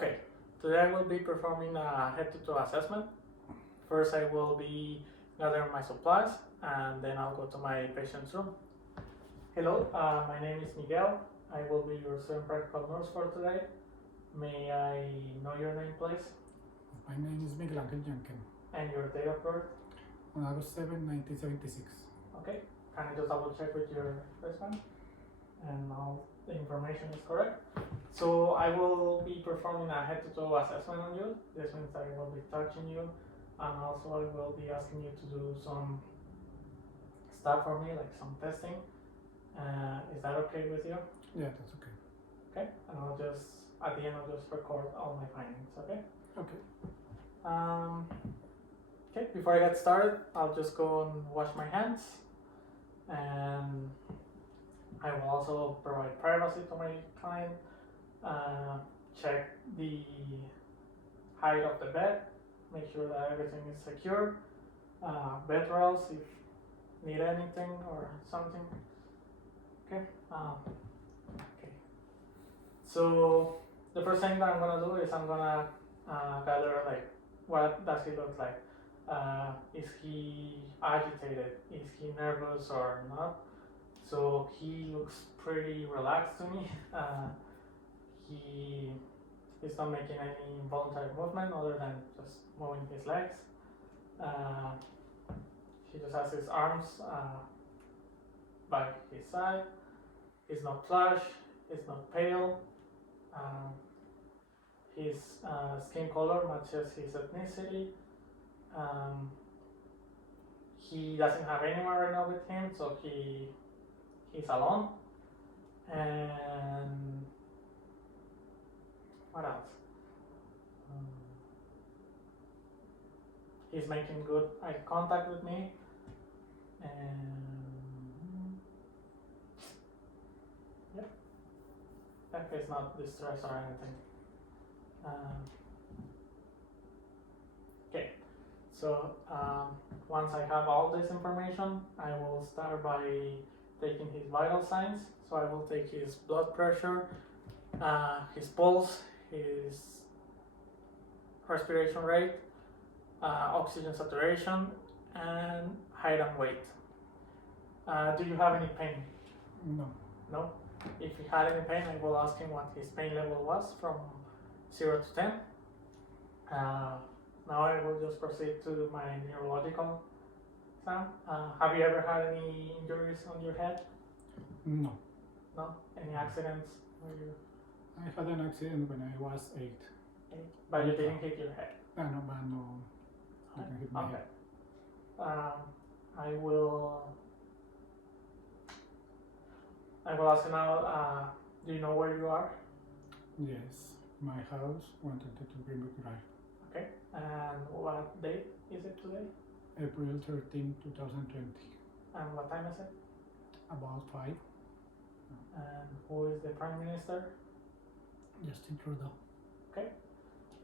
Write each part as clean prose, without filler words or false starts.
Okay, today I will be performing a head-to-toe assessment. First, I will be gathering my supplies, and then I'll go to my patient's room. Hello, my name is Miguel. I will be your student practical nurse for today. May I know your name, please? My name is Miguel Angel Janken. And your date of birth? On August 7, 1976. Okay, can I just double check with your wristband? And all the information is correct. So I will be performing a head-to-toe assessment on you. This means I will be touching you, and also I will be asking you to do some stuff for me, like some testing. Is that okay with you? Yeah, that's okay. Okay, and I'll just, at the end, I'll just record all my findings, okay? Okay. Okay, before I get started, I'll just go and wash my hands, and I will also provide privacy to my client, check the height of the bed, make sure that everything is secure, bed rails if need anything or something. Okay. Okay. So the first thing that I'm gonna do is I'm gonna gather like what does he look like. Is he agitated? Is he nervous or not? So he looks pretty relaxed to me. He is not making any involuntary movement other than just moving his legs. He just has his arms by his side. He's not flushed. He's not pale. His skin color matches his ethnicity. He doesn't have anyone right now with him, so he's alone. And what else? He's making good eye contact with me, and yeah, he's not distressed or anything. Okay, so once I have all this information, I will start by taking his vital signs. So I will take his blood pressure, his pulse, his respiration rate, oxygen saturation, and height and weight. Do you have any pain? No. No? If he had any pain, I will ask him what his pain level was from 0 to 10. Now I will just proceed to my neurological exam. Have you ever had any injuries on your head? No. No? Any accidents where you... I had an accident when I was 8. But you didn't hit your head? No, I didn't hit my head. I will ask you now, do you know where you are? Yes. My house, 122 Greenwood Drive. Okay. And what date is it today? April 13, 2020. And what time is it? About 5. And who is the Prime Minister? Justin Trudeau. Okay.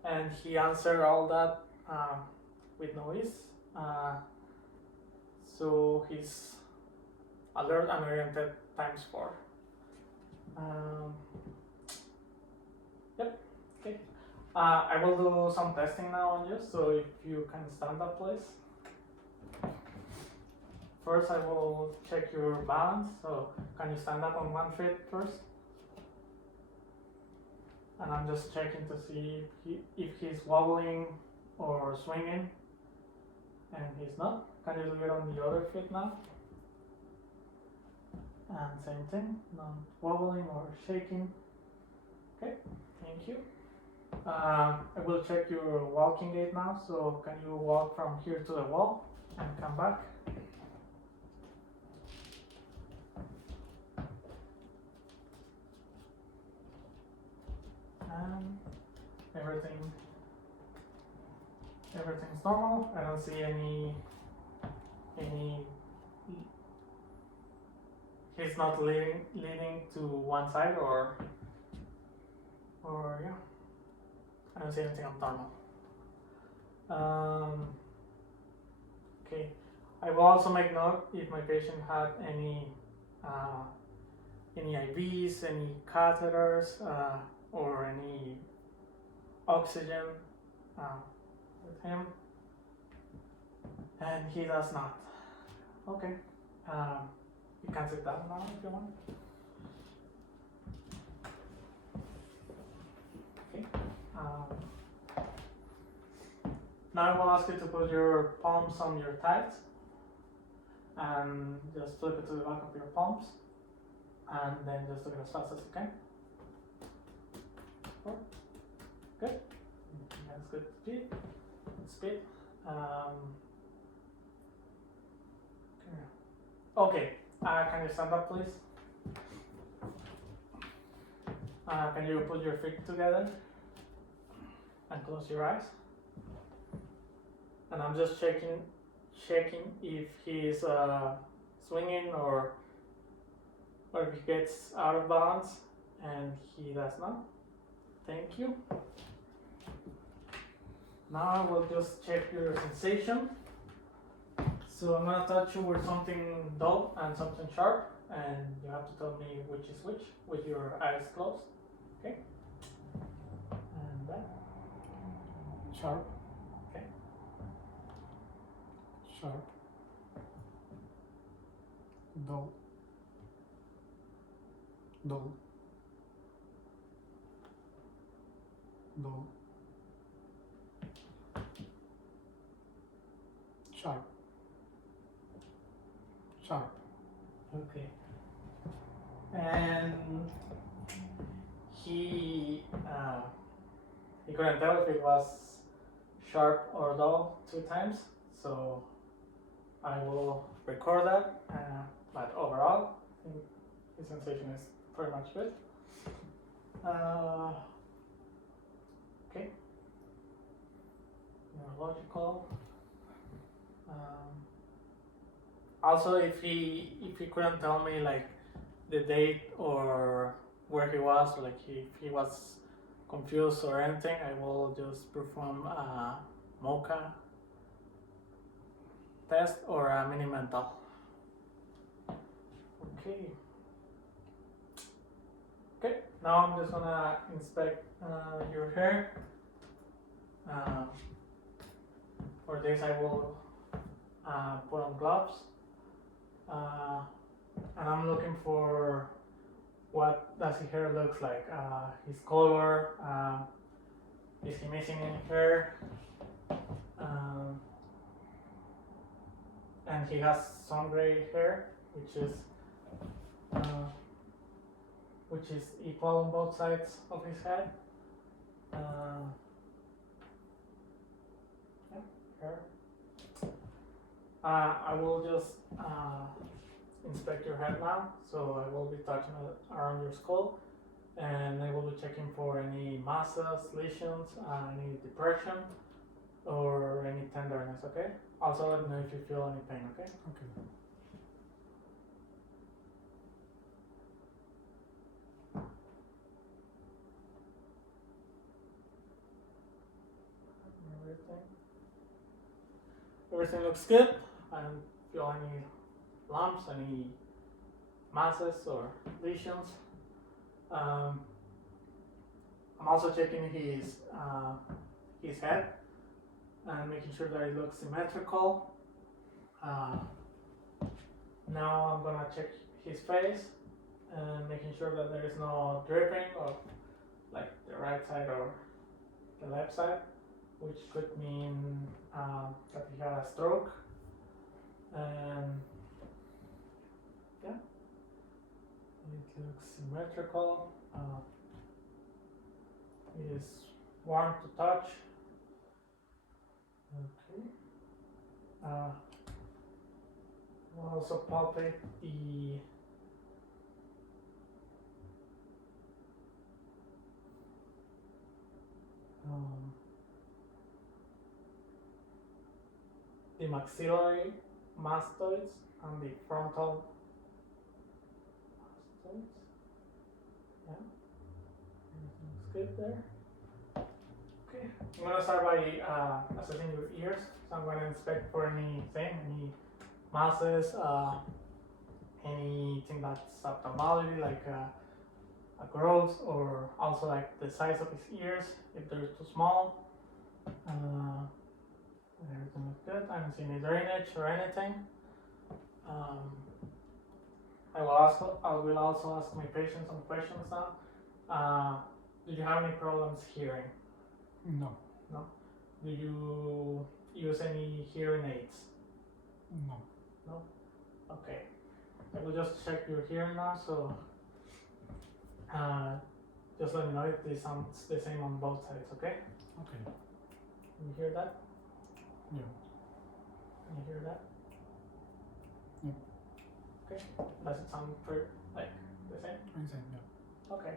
And he answered all that with noise. So he's alert and oriented ×4. Yep. Okay. I will do some testing now on you. So if you can stand up, please. First, I will check your balance. So can you stand up on one foot first? And I'm just checking to see if he's wobbling or swinging, and he's not. Can you do it on the other foot now? And same thing, not wobbling or shaking. Okay, thank you. I will check your walking gait now, so can you walk from here to the wall and come back? And everything's normal. I don't see any he's not leaning to one side or yeah, I don't see anything abnormal. Okay, I will also make note if my patient had any IVs, any catheters, or any oxygen with him, and he does not. Okay, you can sit down now if you want. Okay. Now I will ask you to put your palms on your thighs and just flip it to the back of your palms, and then just do it as fast as you can. 4. Good. That's good speed. Speed. Okay. Can you stand up, please? Can you put your feet together and close your eyes? And I'm just checking if he's swinging or if he gets out of balance, and he does not. Thank you. Now I will just check your sensation. So I'm gonna touch you with something dull and something sharp, and you have to tell me which is which with your eyes closed. Okay? And that. Sharp. Okay. Sharp. Dull. Dull. Dull. Sharp. Sharp. Okay. And he couldn't tell if it was sharp or dull 2 times, so I will record that. But overall, I think his sensation is pretty much good. Okay. Neurological. Also, if he couldn't tell me like the date or where he was, like if he was confused or anything, I will just perform a MOCA test or a mini mental. Okay. Okay. Now I'm just gonna inspect your hair. For this, I will put on gloves. And I'm looking for what does his hair looks like, his color, is he missing any hair, and he has some gray hair, which is equal on both sides of his head. Hair. I will just inspect your head now, so I will be touching around your skull, and I will be checking for any masses, lesions, any depression, or any tenderness, okay? Also let me know if you feel any pain, okay? Okay. Everything looks good. I don't feel any lumps, any masses or lesions. I'm also checking his head and making sure that it looks symmetrical. Now I'm gonna check his face and making sure that there is no dripping of like the right side or the left side, which could mean that he had a stroke. And yeah, it looks symmetrical. It is warm to touch. Okay. We'll also palpate the maxillary mastoids and the frontal mastoids. Yeah, everything's good there. Okay, I'm gonna start by assessing your ears. So I'm gonna inspect for anything, any masses, anything that's abnormality, like a growth, or also like the size of his ears if they're too small. Everything looks good. I don't see any drainage or anything. I will also ask my patients some questions now. Do you have any problems hearing? No. No. Do you use any hearing aids? No. No. Okay. I will just check your hearing now. So, just let me know if this sounds the same on both sides. Okay. Okay. Can you hear that? Yeah. Can you hear that? Yeah. Okay. Does it sound like the same? Same. Yeah. Okay.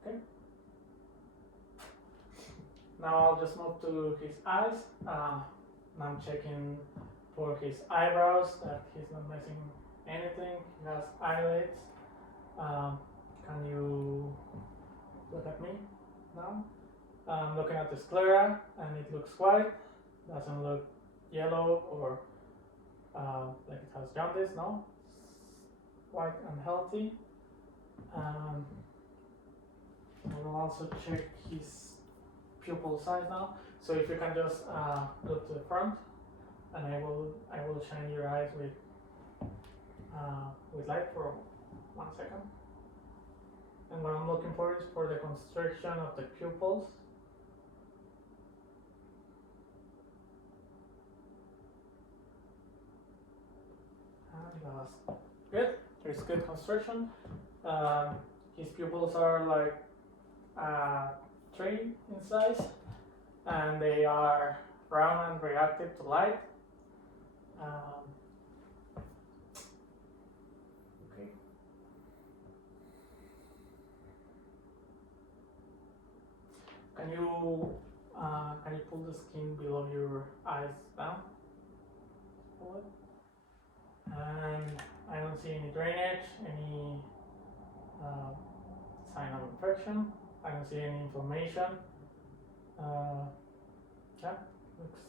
Okay. Now I'll just move to his eyes. Now I'm checking for his eyebrows that he's not missing anything. He has eyelids. Can you look at me now? I'm looking at the sclera and it looks white. Doesn't look yellow or like it has jaundice. No, it's white and healthy. I will also check his pupil size now. So if you can just look to the front, and I will shine your eyes with light for 1 second. And what I'm looking for is for the constriction of the pupils. And that's good. There's good constriction. His pupils are like 3 in size, and they are round and reactive to light. Okay. Can you pull the skin below your eyes down? Pull it. And I don't see any drainage, any sign of infection. I don't see any inflammation. Yeah, looks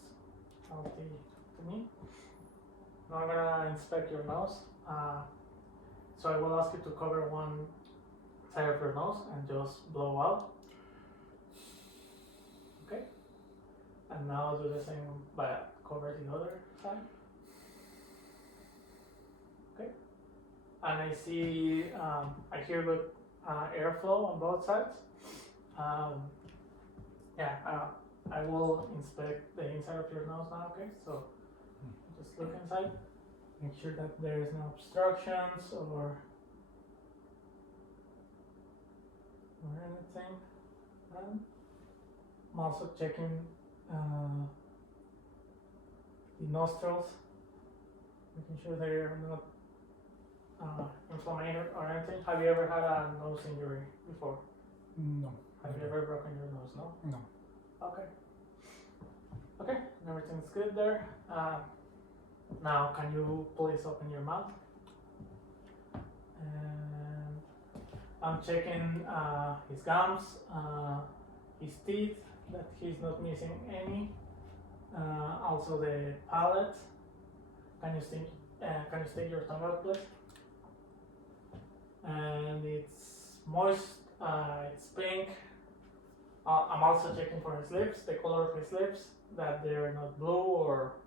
healthy to me. Now I'm gonna inspect your nose. So I will ask you to cover one side of your nose and just blow out. Okay. And now I'll do the same but cover the other side. Okay. And I see, I hear good airflow on both sides. I will inspect the inside of your nose now, okay? So just look inside, make sure that there is no obstructions or anything. I'm also checking the nostrils, making sure they're not inflamed or anything. Have you ever had a nose injury before? No. Have you ever broken your nose? No? No. Okay. Okay, everything's good there. Now, can you please open your mouth? And I'm checking his gums, his teeth, that he's not missing any. Also the palate. Can you stick your tongue out, please? And it's moist. It's pink. I'm also checking for his lips, the color of his lips, that they're not blue or,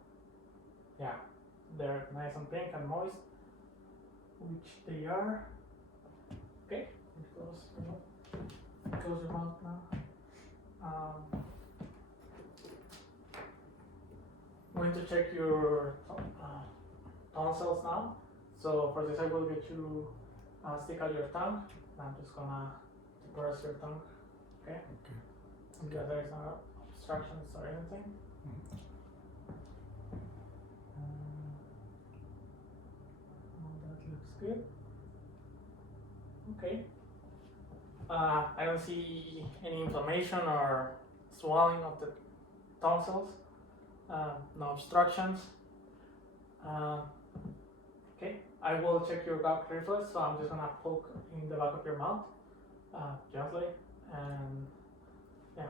yeah, they're nice and pink and moist, which they are. Okay, close your mouth now. I'm going to check your tonsils now. So for this I will get you stick out your tongue. I'm just gonna depress your tongue. Okay? Because there is no obstructions or anything. That looks good. Okay. I don't see any inflammation or swelling of the tonsils. No obstructions. Okay. I will check your gag reflex, so I'm just gonna poke in the back of your mouth gently, and yeah.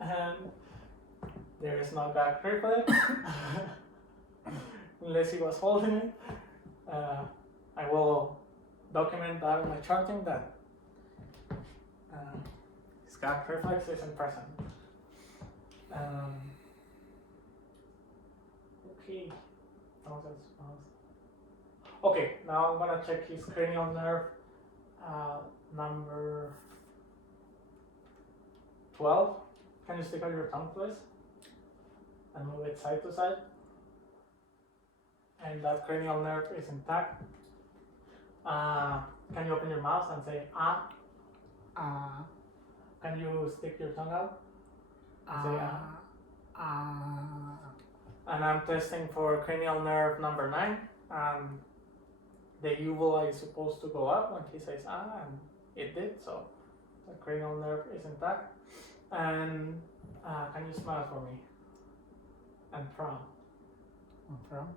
and there is no gag reflex unless he was holding it. I will document that in my charting that his gag reflex isn't present. Okay, okay, now I'm gonna check his cranial nerve number 12. Can you stick out your tongue, please? And move it side to side. And that cranial nerve is intact. Can you open your mouth and say ah? Ah. Can you stick your tongue out? And say ah. Ah. And I'm testing for cranial nerve number 9. And the uvula is supposed to go up when he says ah, and it did, so the cranial nerve is intact. And can you smile for me? And frown. And frown?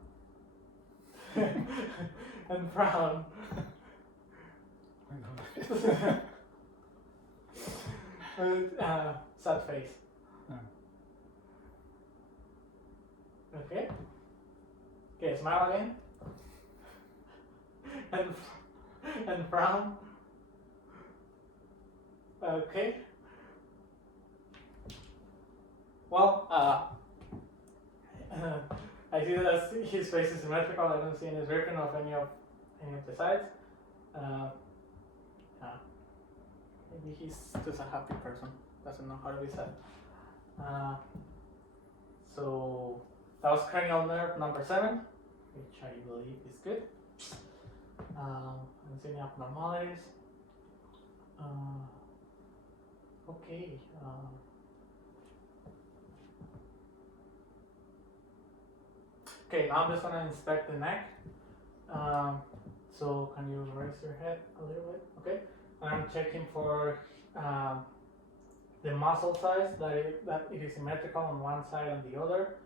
And frown. Sad face. Okay. Okay, smile again. And frown. Okay. Well, I see that his face is symmetrical. I don't see any dripping of any of the sides. Maybe he's just a happy person. Doesn't know how to be sad. So that was cranial nerve number 7, which I believe is good. I don't see any abnormalities. Okay. Okay, now I'm just gonna inspect the neck. So can you raise your head a little bit? Okay. And I'm checking for the muscle size, that it is symmetrical on one side and the other.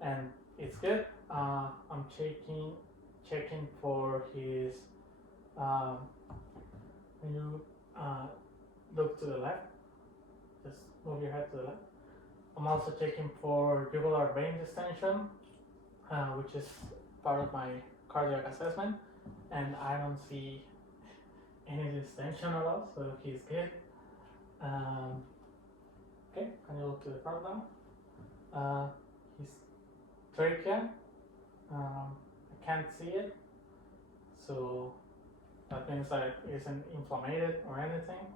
And it's good. I'm checking for his. When you look to the left, just move your head to the left. I'm also checking for jugular vein distension, which is part of my cardiac assessment, and I don't see any distension at all, so he's good. Okay, can you look to the front now? His trachea, I can't see it, so that means that it isn't inflamed or anything.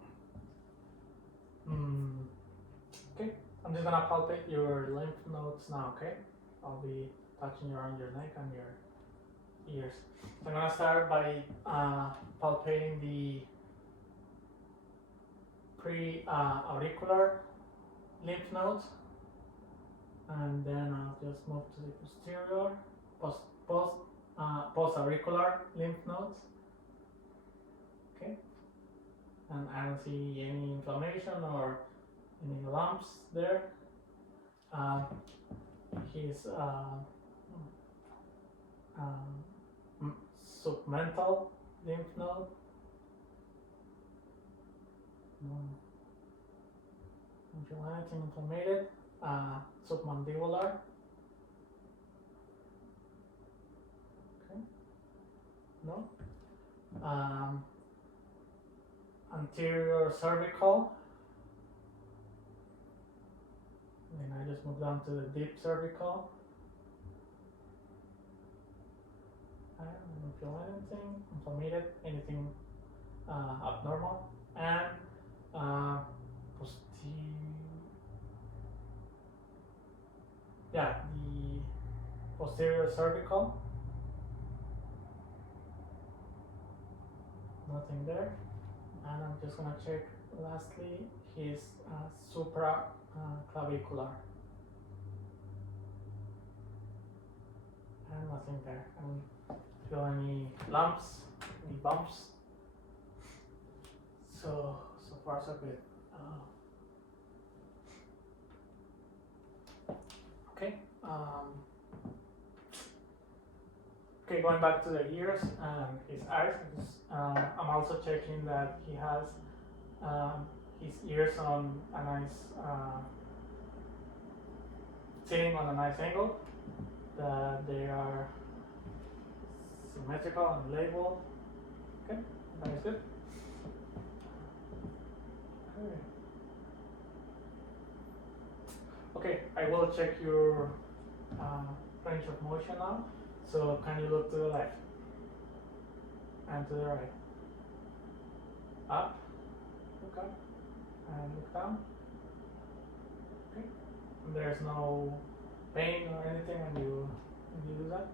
Okay, I'm just gonna palpate your lymph nodes now, okay? I'll be touching around your neck and your ears. So I'm gonna start by palpating the pre-auricular lymph nodes, and then I'll just move to the posterior, post-auricular lymph nodes. Okay, and I don't see any inflammation or any lumps there. His submental lymph node. Don't feel anything inflamed. Submandibular. Okay. No. Anterior cervical. And I just move down to the deep cervical. I don't feel anything inflamed, anything abnormal. And the posterior cervical. Nothing there. And I'm just gonna check lastly his supraclavicular. And nothing there. I don't feel any lumps, any bumps. So far so good. Okay. Okay, going back to the ears and his eyes. I'm also checking that he has his ears on a nice, sitting on a nice angle, that they are symmetrical and labeled. Okay, that is good. Okay, I will check your range of motion now. So can you look to the left and to the right? Up, look up, and look down. Okay, and there's no pain or anything when you do that.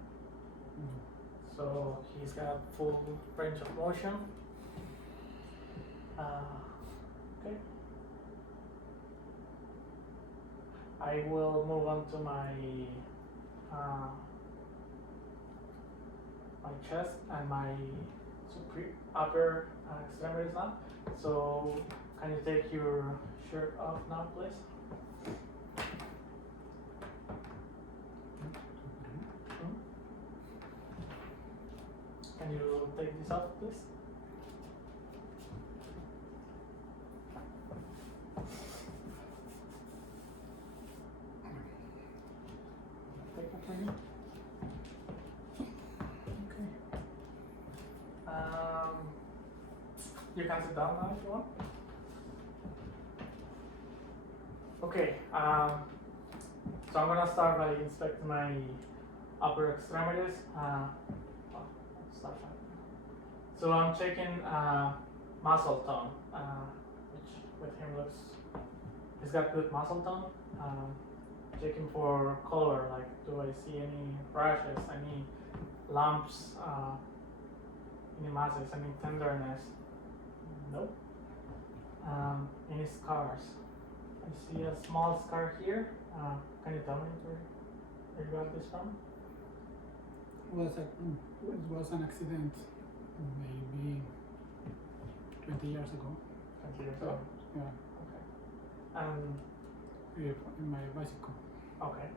So he's got full range of motion. Okay. I will move on to my my chest and my upper extremities now. So can you take your shirt off now, please? Can you take this off, please? Take it for me. Okay. You can sit down now if you want. Okay. So I'm gonna start by inspecting my upper extremities. So I'm checking muscle tone, which with him looks, he's got good muscle tone. Checking for color, like do I see any rashes, any lumps, any masses, any tenderness? Nope. Any scars? I see a small scar here. Can you tell me where you got this from? It was an accident maybe 20 years ago. 20 years ago? Yeah. Okay. In my bicycle. Okay.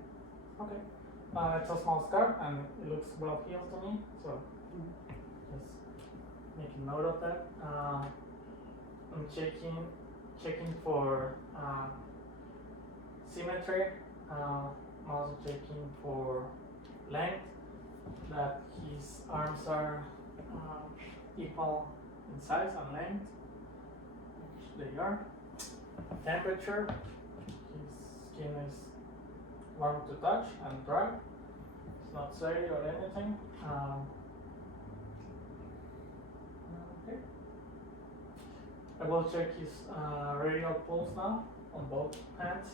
Okay. It's a small scar and it looks well healed to me, so just making note of that. I'm checking for symmetry. I'm also checking for length, that his arms are equal in size and length, which they are. Temperature, his skin is warm to touch and dry. It's not sweaty or anything. Okay. I will check his radial pulse now on both hands.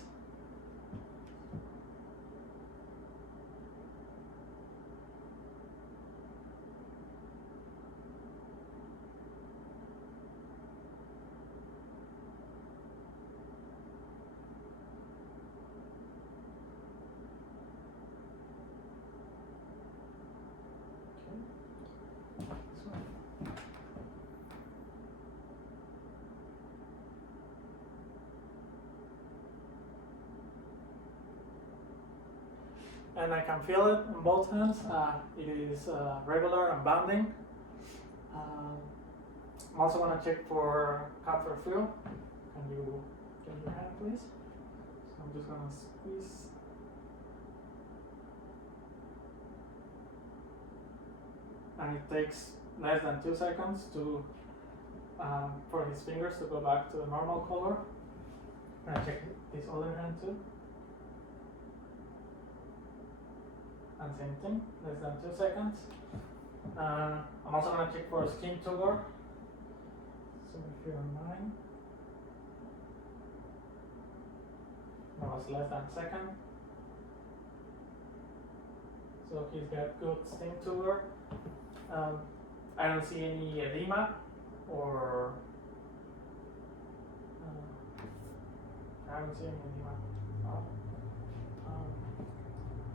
And I can feel it on both hands. It is regular and bounding. I'm also going to check for comfort feel. Can you give your hand, please? So I'm just going to squeeze. And it takes less than 2 seconds to for his fingers to go back to the normal color. And I check this other hand too. And same thing, less than 2 seconds. I'm also going to check for skin color. So if you don't mind. That was less than a second. So he's got good skin color. I don't see any edema or I don't see any edema.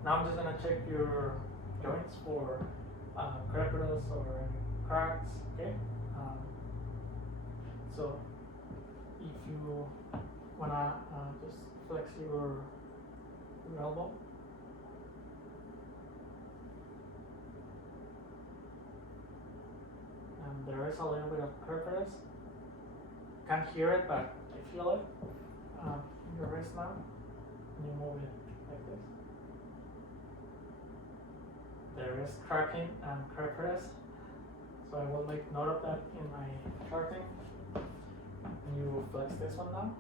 Now I'm just gonna check your joints for crepitus or any cracks. Okay. So if you wanna just flex your elbow. And there is a little bit of crepitus. can't hear it, but I feel it in your wrist now. You move it like this. There is cracking and crepitus, so I will make note of that in my charting. And you flex this one now.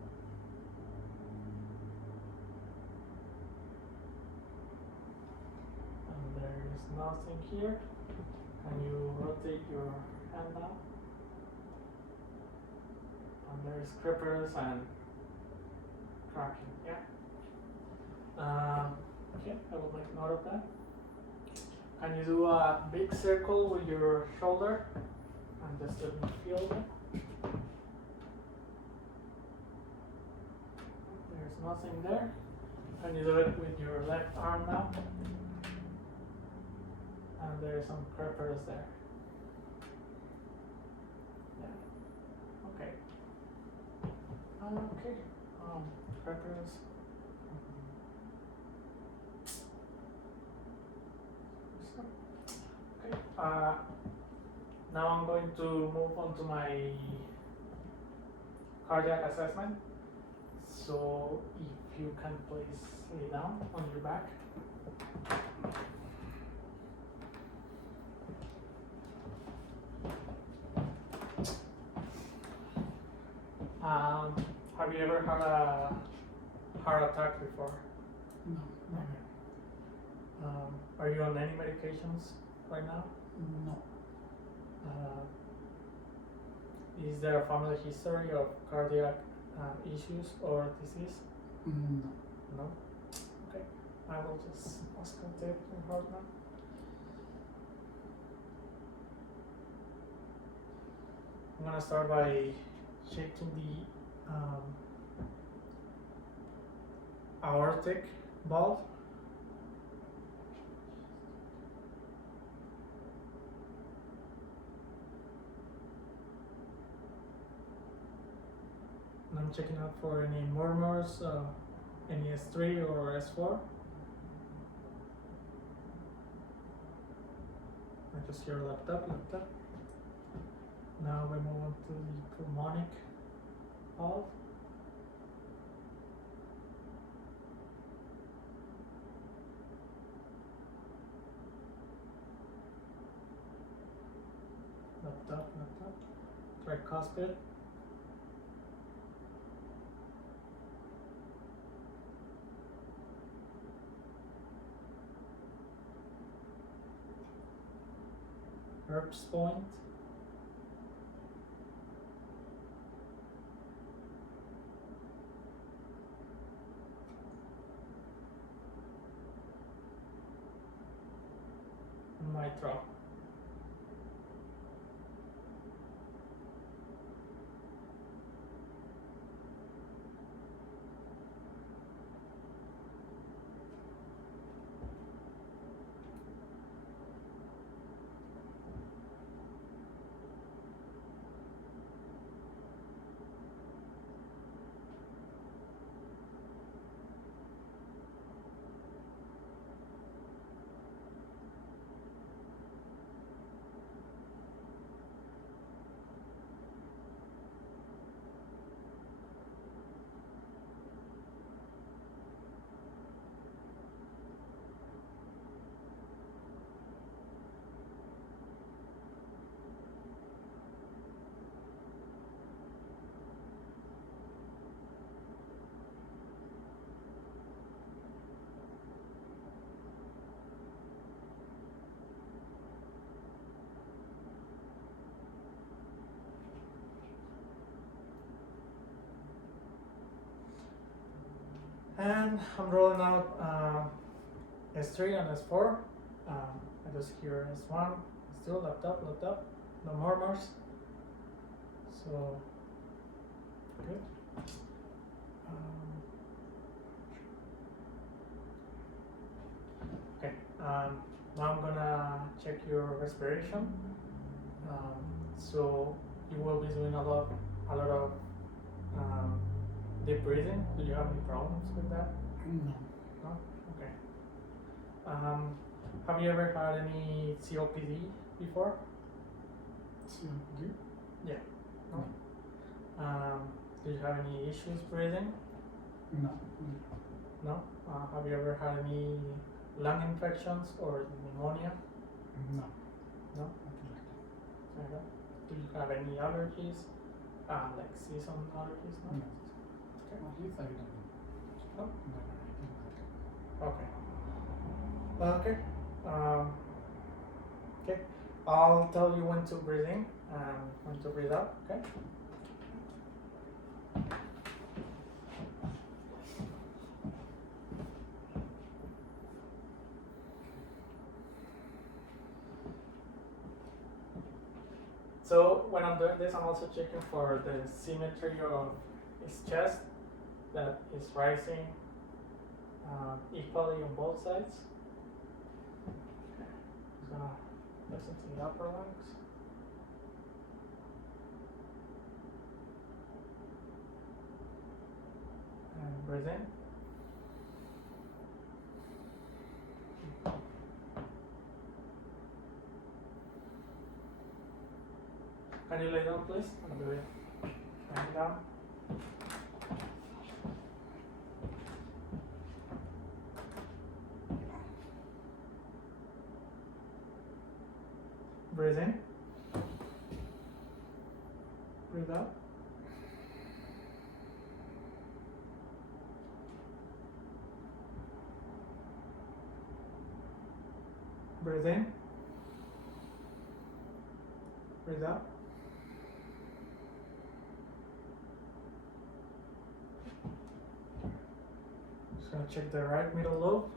And there is nothing here. And you rotate your hand now. And there is crepitus and cracking. Yeah. Okay, I will make note of that. Can you do a big circle with your shoulder and just let me feel it? There's nothing there. Can you do it with your left arm now? And there is some crepitus there. Yeah. Okay. Okay. Crepitus. Okay. Now I'm going to move on to my cardiac assessment. So if you can please lay down on your back. Have you ever had a heart attack before? No, never. Are you on any medications right now? No. Is there a family history of cardiac issues or disease? No. No? Okay. I will just auscultate your heart now. I'm gonna start by checking the aortic valve. And I'm checking out for any murmurs, any S3 or S4. I just hear laptop. Now we move on to the pulmonic valve. Laptop. Tricuspid. Herb's point. Mitral. And I'm rolling out S3 and S4. I just hear S1, S2, laptop, no murmurs. So, good. Okay, now I'm gonna check your respiration. So you will be doing a lot of deep breathing. Do you have any problems with that? No. No? Okay. Have you ever had any COPD before? COPD? Yeah. No? Do you have any issues breathing? No. No? Have you ever had any lung infections or pneumonia? No. No? Nothing like that. Okay. Do you have any allergies? Like season allergies? No? No. At least I don't know. No? Never anything like that. Okay. Okay. I'll tell you when to breathe in and when to breathe out. Okay. So when I'm doing this, I'm also checking for the symmetry of his chest, that is rising equally on both sides. Just gonna listen to the upper lungs. And breathe in. Can you lay down, please? I'm doing lying down. Breathe in. Breathe out. Breathe in. Breathe out. Just gonna check the right middle lobe.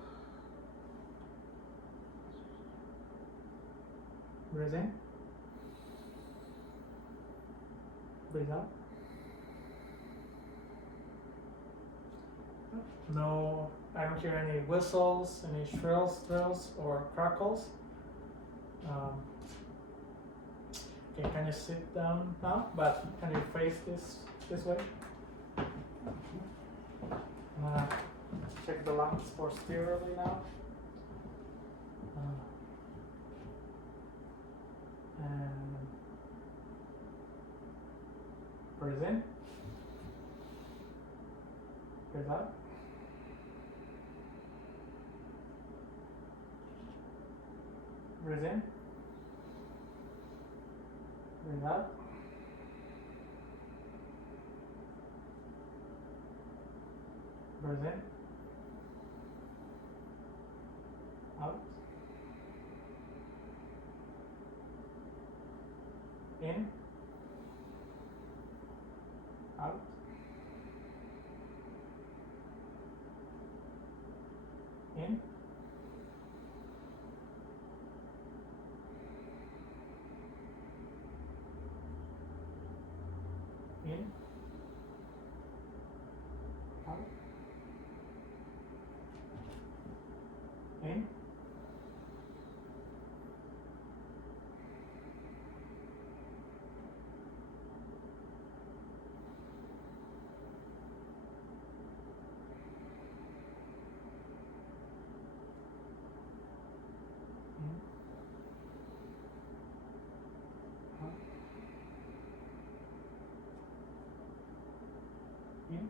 Breathe in. Breathe out. No, I don't hear any whistles, any shrills, thrills, or crackles. Okay, can you sit down now? But can you face this way? Check the lungs posteriorly now. And breathe in. Breathe out. Breathe in. Breathe out. Breathe in. Out. In. Out. In. In. Out. In. In.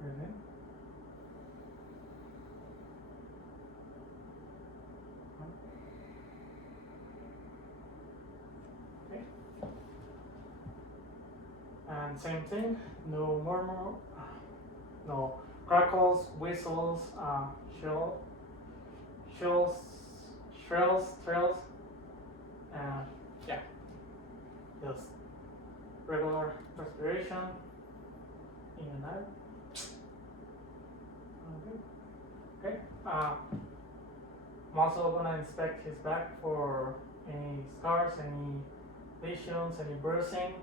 Breathe in. Okay. And same thing, no murmur, no crackles, whistles, shrills, thrills, and yeah, just regular respiration, in and out. Okay. I'm also gonna inspect his back for any scars, any lesions, any bruising,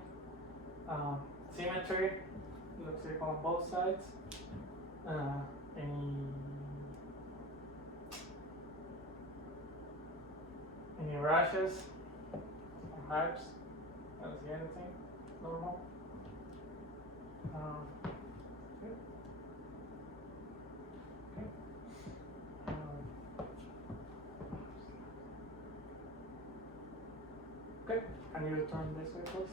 symmetry. Looks like on both sides. Any rashes, types. I don't see anything. Normal. Okay. Okay. Okay. Can you turn this way, please?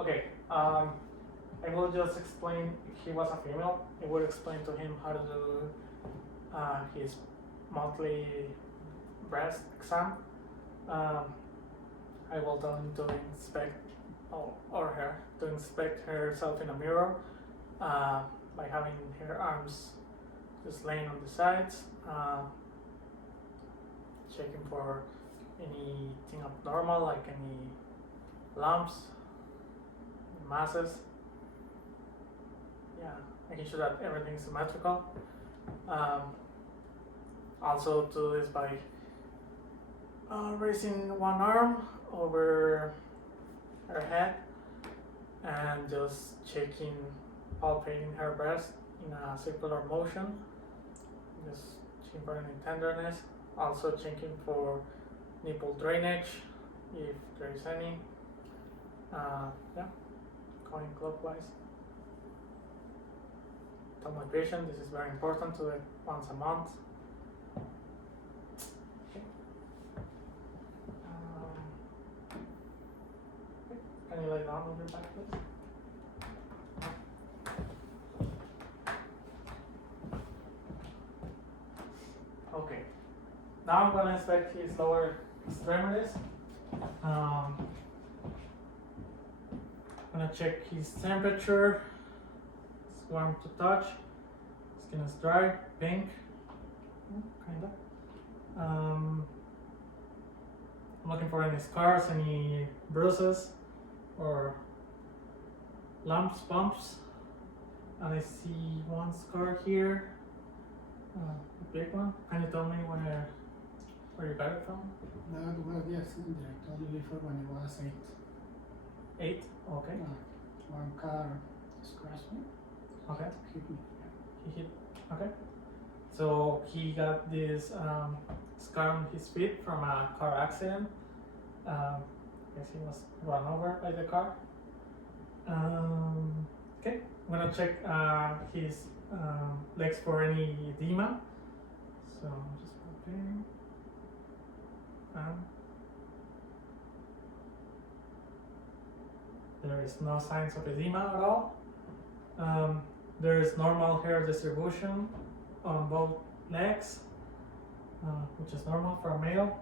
Okay. I will just explain. If he was a female, I will explain to him how to do his monthly breast exam. I will tell him to inspect or her to inspect herself in a mirror by having her arms just laying on the sides, checking for anything abnormal like any lumps, masses. Yeah, making sure that everything is symmetrical. Also do this by raising one arm over her head and just checking, palpating her breast in a circular motion, just checking for any tenderness, also checking for nipple drainage if there is any. Yeah, going clockwise. Tell my patient this is very important to do it once a month. Can you lay down on your back, please? Okay. Now I'm going to inspect his lower extremities. I'm going to check his temperature. It's warm to touch. Skin is dry, pink, kind of. I'm looking for any scars, any bruises, or lumps, bumps, and I see one scar here, a big one. Can you tell me where you got it from? That was, yes, I told you before when it was 8. 8? Okay. One car scratched me. Okay. Hit me. He hit. Okay. So he got this scar on his feet from a car accident. Guess he was run over by the car. Okay, I'm gonna check his legs for any edema. So I'm just preparing. There is no signs of edema at all. There is normal hair distribution on both legs, which is normal for a male.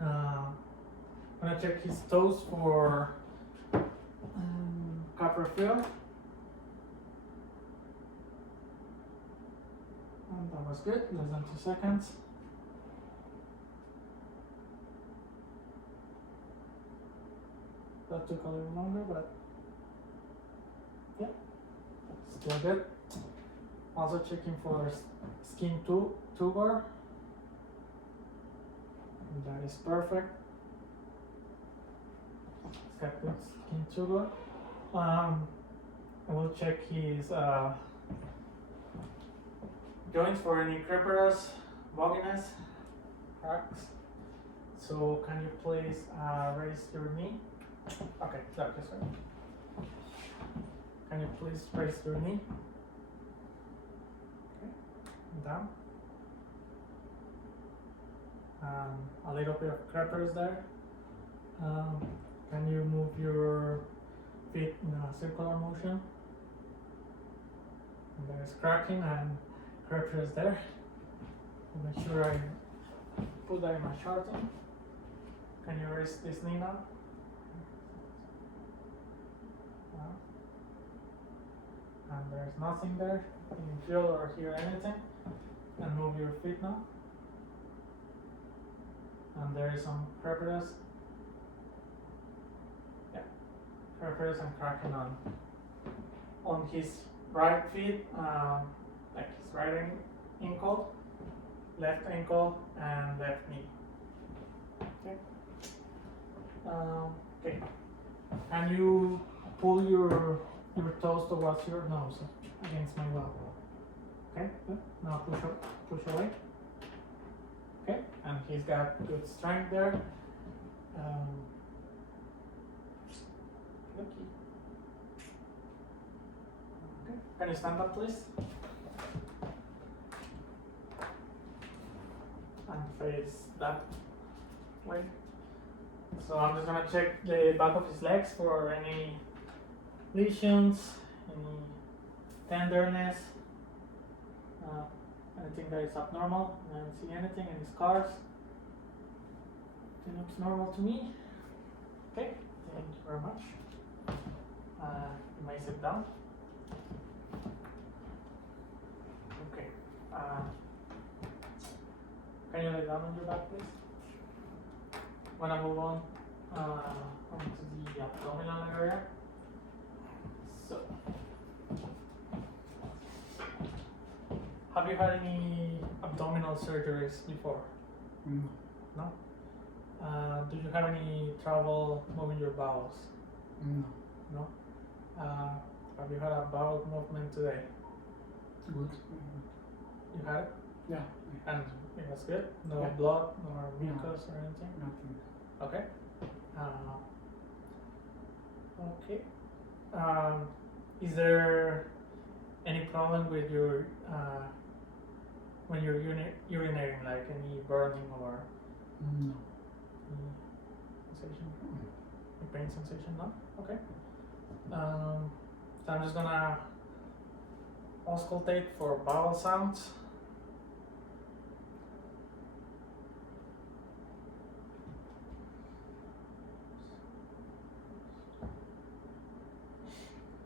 I'm gonna check his toes for copper fill. And that was good, less than 2 seconds. That took a little longer, but yeah, still good. Also checking for skin tumor. And that is perfect. Got good skin tumor. I will check his joints for any crepitus, bogginess, cracks. So can you please raise your knee? Okay, that this way. Can you please raise your knee? Okay, and down. A little bit of crepitus there. Can you move your feet in a circular motion? And there is cracking and crepitus there. I'll make sure I put that in my charting. Can you raise this knee now? And there's nothing there. You can feel or hear anything. And move your feet now. And there is some crepitus. Yeah, crepitus and cracking on his right feet, like his right ankle, left ankle, and left knee. Okay. Okay. Can you pull your toes towards your nose against my well? Okay, good. Now push away. Okay, and he's got good strength there. Okay. Okay. Can you stand up, please? And face that way. So I'm just gonna check the back of his legs for any lesions, any tenderness, anything that is abnormal. I don't see anything, any scars. It looks normal to me. Okay, thank you very much. You may sit down. Okay. Can you lay down on your back, please? When I move on onto the abdominal area. So, have you had any abdominal surgeries before? No. No? Do you have any trouble moving your bowels? No. No? Have you had a bowel movement today? Good. You had it? Yeah. And it was good? No Yeah. blood, nor mucus or anything? Nothing. Okay. Okay. Is there any problem with your when you're urinating, like any burning or No. any sensation, any pain sensation? No. Okay. So I'm just gonna auscultate for bowel sounds.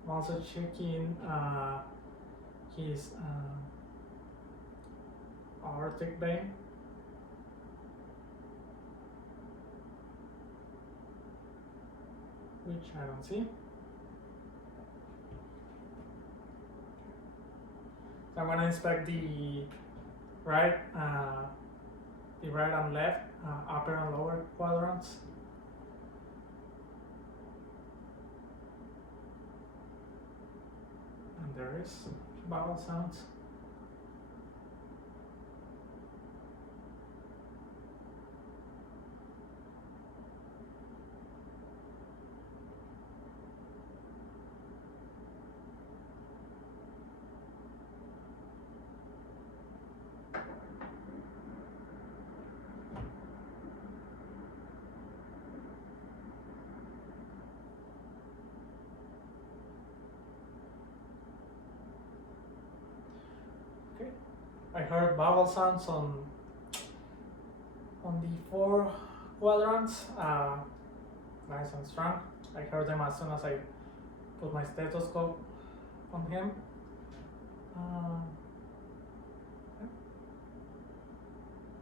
I'm also checking his aortic vein. Which I don't see. So I'm going to inspect the right and left, upper and lower quadrants. And there is bowel sounds. Okay, I heard bowel sounds on the 4 quadrants, nice and strong. I heard them as soon as I put my stethoscope on him. Okay.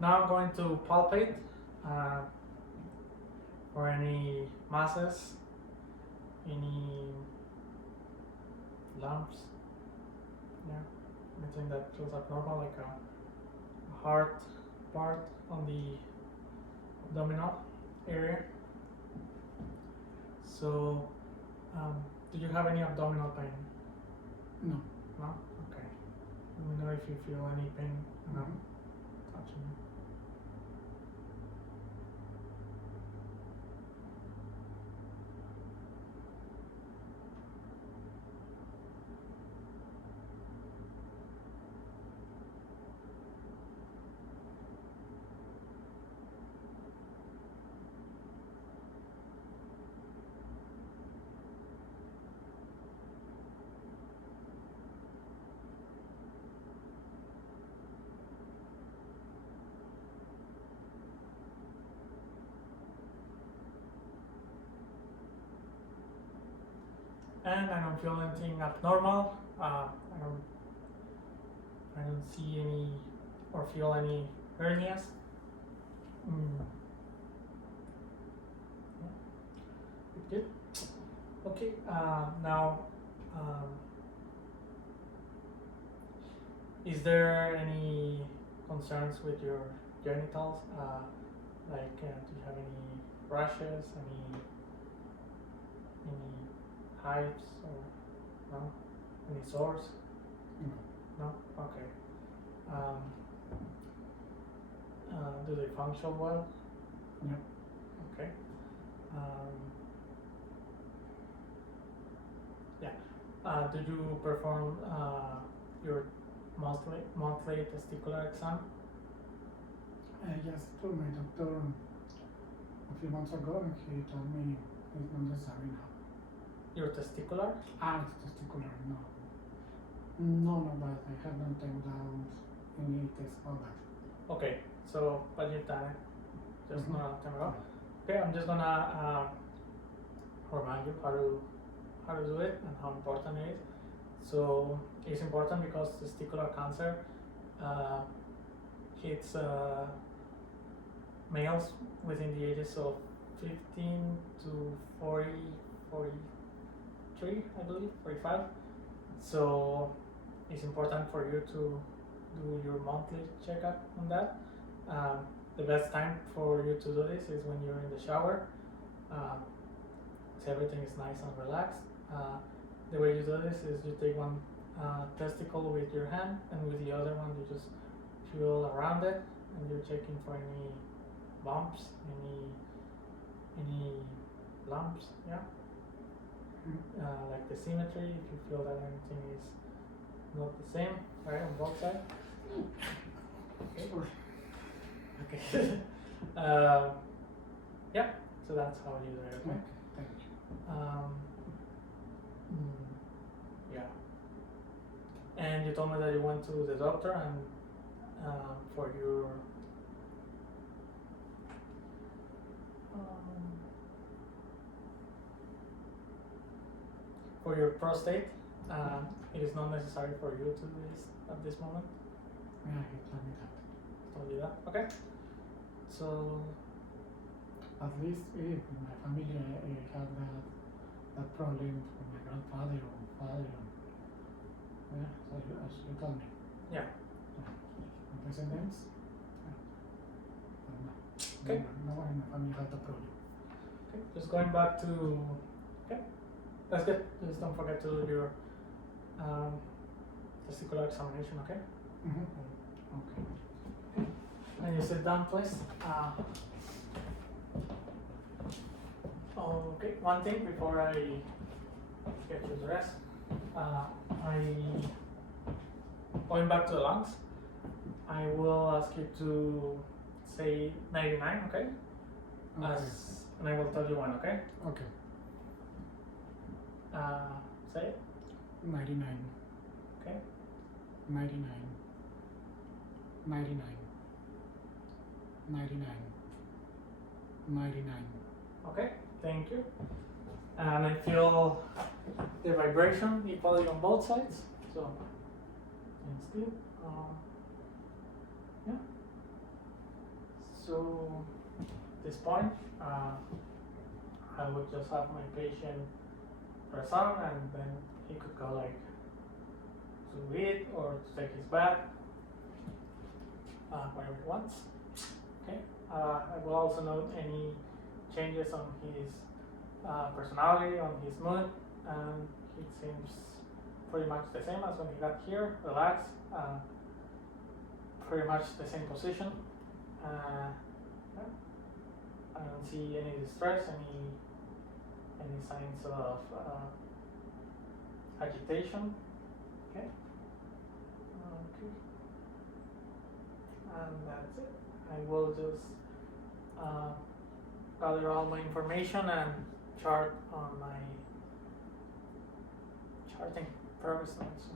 Now I'm going to palpate for any masses, any lumps, yeah, anything that feels abnormal, like a hard part on the abdominal area. So, do you have any abdominal pain? No. No? Okay. Let me know if you feel any pain when I'm touching you. And I don't feel anything abnormal. I don't see any or feel any hernias. Yeah. Good. Okay. Now, is there any concerns with your genitals? Do you have any rashes? Any hives or no? Any sores? No. No? Okay. Do they function well? Yep. Okay. Do you perform your monthly testicular exam? Yes, told my doctor a few months ago, and he told me it's not necessary now. Your testicular? It's testicular, no. No, but I haven't taken down any test for that. Okay, but you've done it just not a long time ago. Yeah. Okay, I'm just gonna remind you how to do it and how important it is. So it's important because testicular cancer hits males within the ages of 15 to 40, 43, I believe, 45. So it's important for you to do your monthly checkup on that. The best time for you to do this is when you're in the shower. So everything is nice and relaxed. The way you do this is you take one testicle with your hand, and with the other one you just feel around it, and you're checking for any bumps, any lumps, yeah. Like the symmetry, if you feel that anything is not the same, right, on both sides. Okay. Okay. Yeah. So that's how you do it. Okay. Okay, thank you. Yeah. And you told me that you went to the doctor and for your prostate. It is not necessary for you to do this at this moment. Yeah, he told me that. Told you that. Okay. So At least if my family have that problem with my grandfather or father. Yeah, so as you told me. yeah. Descendants. Yeah. But no. Okay. No one in my family had the problem. Okay. Just going back to. Okay. That's good. Just don't forget to do your testicular examination. Okay. Okay. And you sit down, please. Okay, one thing before I get you the rest. Going back to the lungs, I will ask you to say 99, okay? Okay. And I will tell you when, okay? Okay. Say it. 99. Okay. 99. 99. 99. 99. Okay, thank you. And I feel the vibration equally on both sides, so it's good. Yeah. So at this point, I would just have my patient press on, and then he could go like to eat or to take his bath, whatever he wants. Okay. I will also note any changes on his personality, on his mood, and it seems pretty much the same as when he got here, relaxed, pretty much the same position. Yeah. I don't see any distress, any signs of agitation. Okay. Okay. And that's it. I will just gather all my information and chart on my charting purpose notes.